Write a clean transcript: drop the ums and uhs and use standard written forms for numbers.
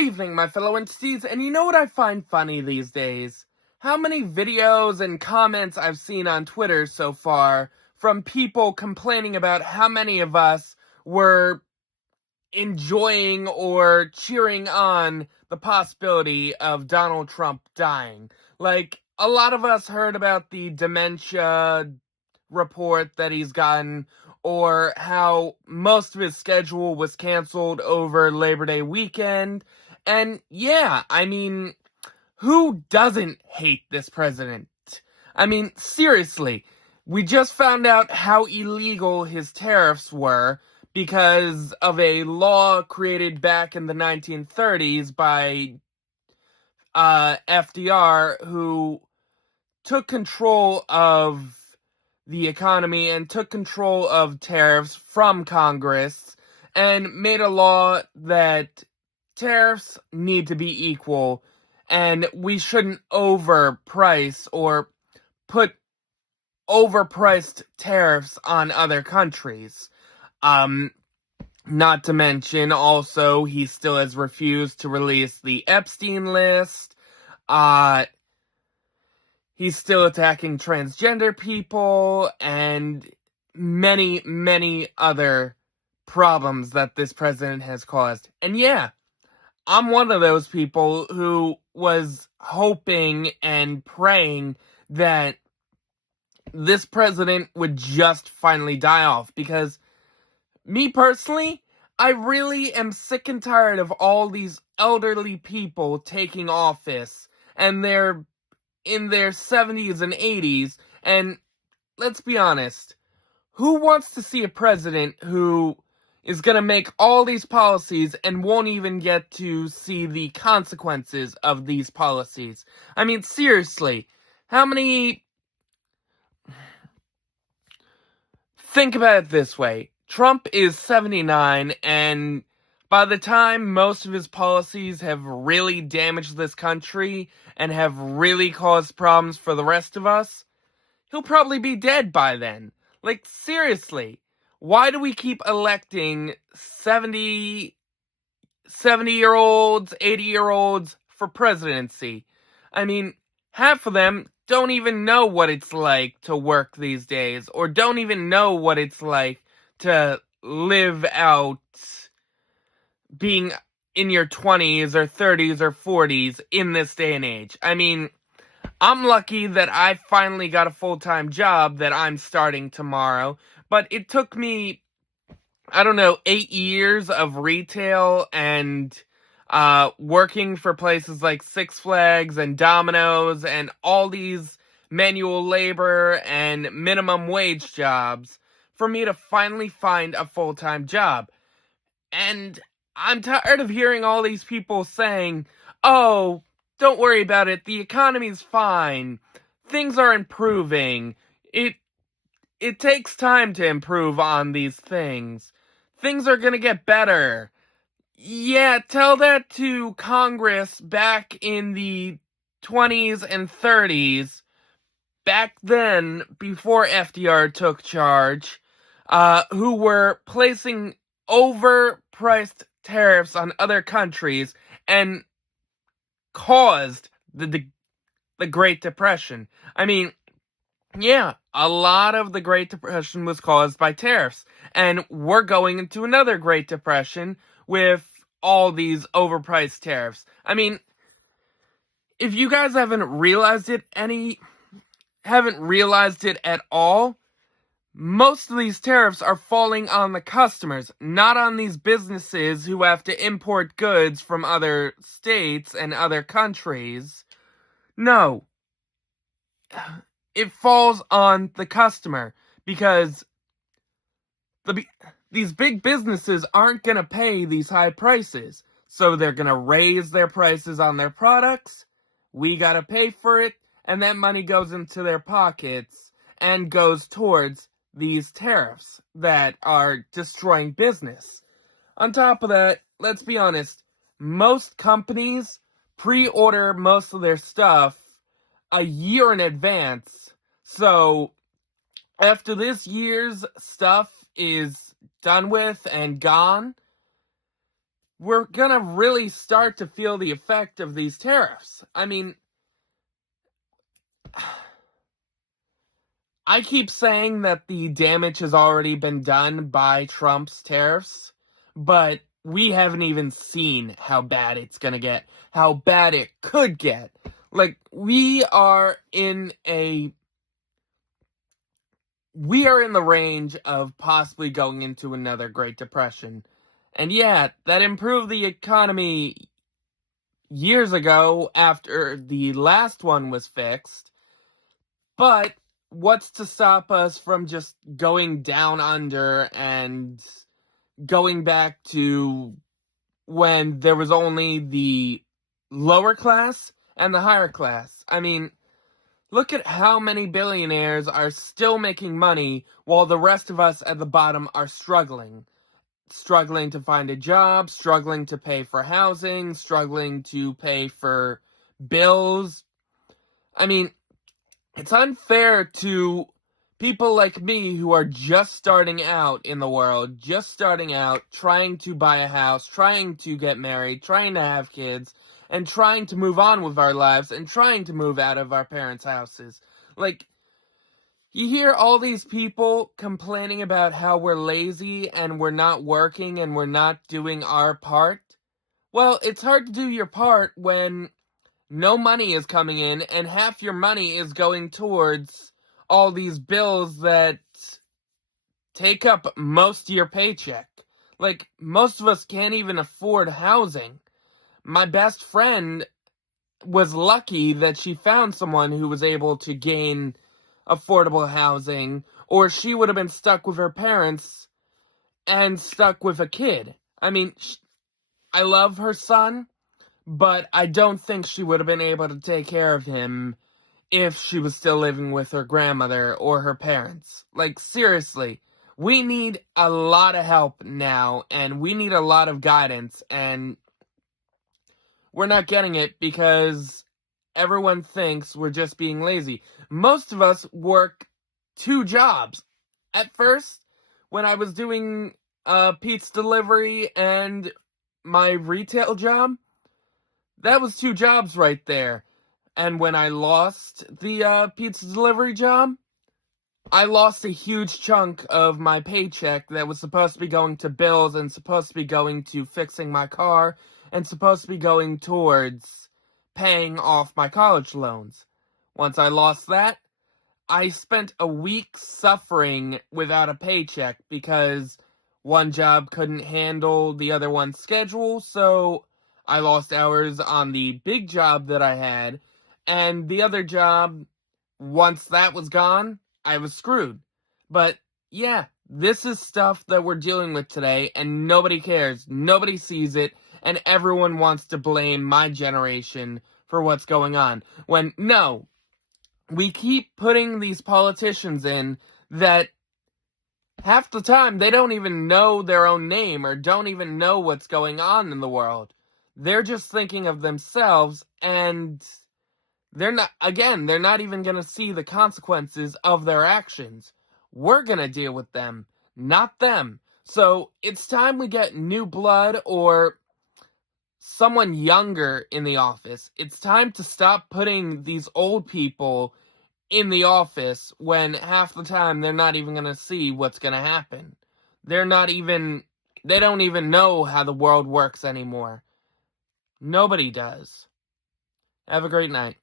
evening, my fellow entities, and you know what I find funny these days? How many videos and comments I've seen on Twitter so far from people complaining about how many of us were enjoying or cheering on the possibility of Donald Trump dying. Like, a lot of us heard about the dementia report that he's gotten, or how most of his schedule was canceled over Labor Day weekend. And yeah, I mean, who doesn't hate this president? I mean, seriously, we just found out how illegal his tariffs were because of a law created back in the 1930s by FDR, who took control of the economy and took control of tariffs from Congress and made a law that tariffs need to be equal and we shouldn't overprice or put overpriced tariffs on other countries. Not to mention, also, he still has refused to release the Epstein list. He's still attacking transgender people and many, many other problems that this president has caused. And yeah, I'm one of those people who was hoping and praying that this president would just finally die off, because me personally, I really am sick and tired of all these elderly people taking office, and they're in their 70s and 80s, and let's be honest, who wants to see a president who is going to make all these policies and won't even get to see the consequences of these policies? I mean, seriously, how many... Think about it this way. Trump is 79, and by the time most of his policies have really damaged this country and have really caused problems for the rest of us, he'll probably be dead by then. Like, seriously, why do we keep electing 70-year-olds, 80-year-olds for presidency? I mean, half of them don't even know what it's like to work these days, or don't even know what it's like to live out being in your 20s or 30s or 40s in this day and age. I mean, I'm lucky that I finally got a full-time job that I'm starting tomorrow, but it took me, 8 years of retail and working for places like Six Flags and Domino's and all these manual labor and minimum wage jobs for me to finally find a full-time job. And I'm tired of hearing all these people saying, oh, don't worry about it, the economy's fine, things are improving, it takes time to improve on these things, things are gonna get better. Yeah, tell that to Congress back in the 20s and 30s, back then, before FDR took charge, who were placing overpriced tariffs on other countries and caused the Great Depression. I mean, yeah, a lot of the Great Depression was caused by tariffs, and we're going into another Great Depression with all these overpriced tariffs. I mean, if you guys haven't realized it at all, most of these tariffs are falling on the customers, not on these businesses who have to import goods from other states and other countries. No. It falls on the customer, because these big businesses aren't going to pay these high prices, so they're going to raise their prices on their products, we got to pay for it, and that money goes into their pockets and goes towards these tariffs that are destroying business. On top of that, let's be honest, most companies pre-order most of their stuff a year in advance, so after this year's stuff is done with and gone, we're gonna really start to feel the effect of these tariffs. I mean, I keep saying that the damage has already been done by Trump's tariffs, but we haven't even seen how bad it's gonna get, how bad it could get. Like, we are in the range of possibly going into another Great Depression. And yeah, that improved the economy years ago after the last one was fixed. But what's to stop us from just going down under and going back to when there was only the lower class and the higher class? I mean, look at how many billionaires are still making money while the rest of us at the bottom are struggling. Struggling to find a job, struggling to pay for housing, struggling to pay for bills. I mean, it's unfair to people like me who are just starting out in the world, just starting out, trying to buy a house, trying to get married, trying to have kids, and trying to move on with our lives, and trying to move out of our parents' houses. Like, you hear all these people complaining about how we're lazy and we're not working and we're not doing our part. Well, it's hard to do your part when no money is coming in and half your money is going towards all these bills that take up most of your paycheck. Like, most of us can't even afford housing. My best friend was lucky that she found someone who was able to gain affordable housing, or she would have been stuck with her parents and stuck with a kid. I mean, I love her son, but I don't think she would have been able to take care of him if she was still living with her grandmother or her parents. Like, seriously, we need a lot of help now, and we need a lot of guidance, and we're not getting it because everyone thinks we're just being lazy. Most of us work 2 jobs. At first, when I was doing pizza delivery and my retail job, that was 2 jobs right there. And when I lost the pizza delivery job, I lost a huge chunk of my paycheck that was supposed to be going to bills and supposed to be going to fixing my car and supposed to be going towards paying off my college loans. Once I lost that, I spent a week suffering without a paycheck because one job couldn't handle the other one's schedule, so I lost hours on the big job that I had, and the other job, once that was gone, I was screwed. But yeah, this is stuff that we're dealing with today, and nobody cares, nobody sees it, and everyone wants to blame my generation for what's going on. When, no, we keep putting these politicians in that half the time they don't even know their own name or don't even know what's going on in the world. They're just thinking of themselves, and they're not even going to see the consequences of their actions. We're going to deal with them, not them. So it's time we get new blood or someone younger in the office. It's time to stop putting these old people in the office when half the time they're not even going to see what's going to happen. They don't even know how the world works anymore. Nobody does. Have a great night.